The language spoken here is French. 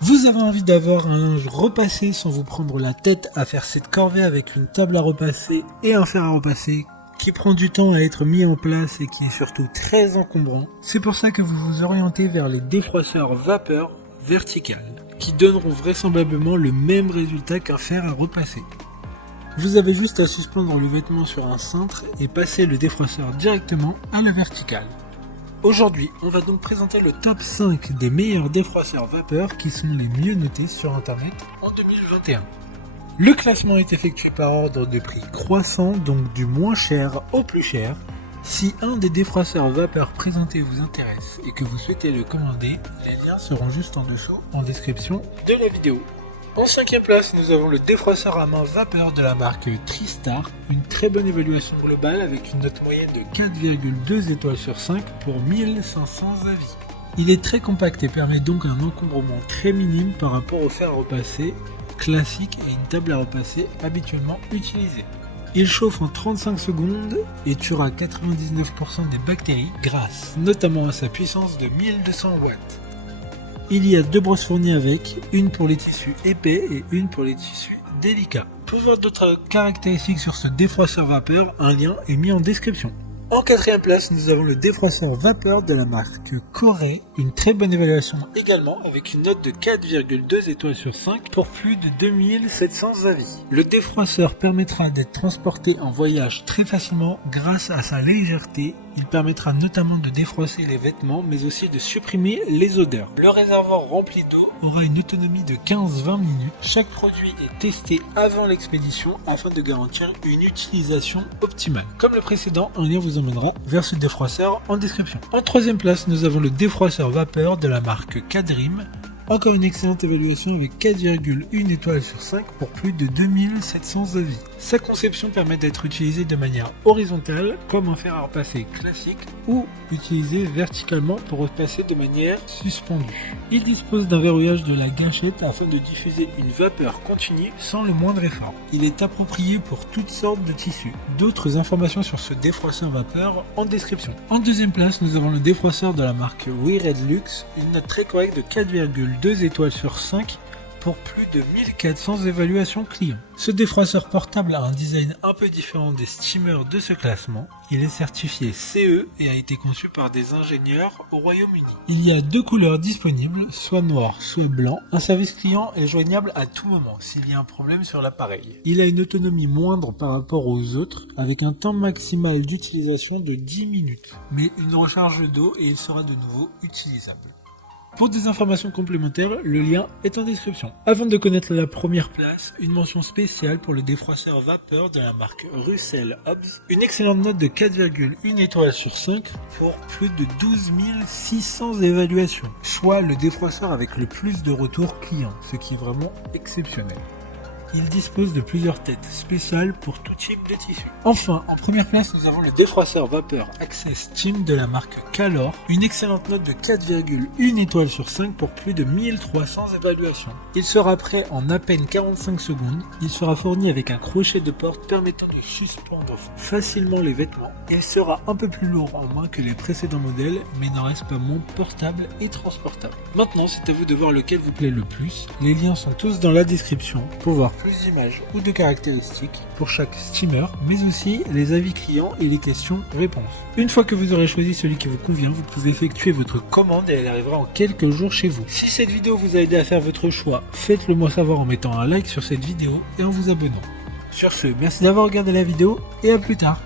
Vous avez envie d'avoir un linge repassé sans vous prendre la tête à faire cette corvée avec une table à repasser et un fer à repasser qui prend du temps à être mis en place et qui est surtout très encombrant. C'est pour ça que vous vous orientez vers les défroisseurs vapeur verticales qui donneront vraisemblablement le même résultat qu'un fer à repasser. Vous avez juste à suspendre le vêtement sur un cintre et passer le défroisseur directement à la verticale. Aujourd'hui, on va donc présenter le top 5 des meilleurs défroisseurs vapeur qui sont les mieux notés sur internet en 2021. Le classement est effectué par ordre de prix croissant, donc du moins cher au plus cher. Si un des défroisseurs vapeur présentés vous intéresse et que vous souhaitez le commander, les liens seront juste en dessous en description de la vidéo. En 5e place, nous avons le défroisseur à main vapeur de la marque Tristar, une très bonne évaluation globale avec une note moyenne de 4,2 étoiles sur 5 pour 1500 avis. Il est très compact et permet donc un encombrement très minime par rapport au fer à repasser classique et une table à repasser habituellement utilisée. Il chauffe en 35 secondes et tuera 99% des bactéries grâce notamment à sa puissance de 1200 watts. Il y a 2 brosses fournies avec, une pour les tissus épais et une pour les tissus délicats. Pour voir d'autres caractéristiques sur ce défroisseur vapeur, un lien est mis en description. En 4e place, nous avons le défroisseur vapeur de la marque Corée, une très bonne évaluation également avec une note de 4,2 étoiles sur 5 pour plus de 2700 avis. Le défroisseur permettra d'être transporté en voyage très facilement grâce à sa légèreté. Il permettra notamment de défroisser les vêtements mais aussi de supprimer les odeurs. Le réservoir rempli d'eau aura une autonomie de 15-20 minutes. Chaque produit est testé avant l'expédition afin de garantir une utilisation optimale. Comme le précédent, un lien vous emmènera vers ce défroisseur en description. En 3e place, nous avons le défroisseur vapeur de la marque Kadrim. Encore une excellente évaluation avec 4,1 étoiles sur 5 pour plus de 2700 avis. Sa conception permet d'être utilisée de manière horizontale comme un fer à repasser classique ou utilisé verticalement pour repasser de manière suspendue. Il dispose d'un verrouillage de la gâchette afin de diffuser une vapeur continue sans le moindre effort. Il est approprié pour toutes sortes de tissus. D'autres informations sur ce défroisseur vapeur en description. En 2e place, nous avons le défroisseur de la marque WeRed Luxe, une note très correcte de 4,2 étoiles sur 5 pour plus de 1400 évaluations clients. Ce défroisseur portable a un design un peu différent des steamers de ce classement. Il est certifié CE et a été conçu par des ingénieurs au Royaume-Uni. Il y a 2 couleurs disponibles, soit noir, soit blanc. Un service client est joignable à tout moment s'il y a un problème sur l'appareil. Il a une autonomie moindre par rapport aux autres, avec un temps maximal d'utilisation de 10 minutes, mais une recharge d'eau et il sera de nouveau utilisable. Pour des informations complémentaires, le lien est en description. Avant de connaître la première place, une mention spéciale pour le défroisseur vapeur de la marque Russell Hobbs. Une excellente note de 4,1 étoiles sur 5 pour plus de 12 600 évaluations. Soit le défroisseur avec le plus de retours clients, ce qui est vraiment exceptionnel. Il dispose de plusieurs têtes spéciales pour tout type de tissu. Enfin, en première place, nous avons le défroisseur vapeur Access Steam de la marque Calor. Une excellente note de 4,1 étoiles sur 5 pour plus de 1300 évaluations. Il sera prêt en à peine 45 secondes. Il sera fourni avec un crochet de porte permettant de suspendre facilement les vêtements. Il sera un peu plus lourd en main que les précédents modèles, mais n'en reste pas moins portable et transportable. Maintenant, c'est à vous de voir lequel vous plaît le plus. Les liens sont tous dans la description pour voir plus d'images ou de caractéristiques pour chaque steamer, mais aussi les avis clients et les questions-réponses. Une fois que vous aurez choisi celui qui vous convient, vous pouvez effectuer votre commande et elle arrivera en quelques jours chez vous. Si cette vidéo vous a aidé à faire votre choix, faites-le moi savoir en mettant un like sur cette vidéo et en vous abonnant. Sur ce, merci d'avoir regardé la vidéo et à plus tard.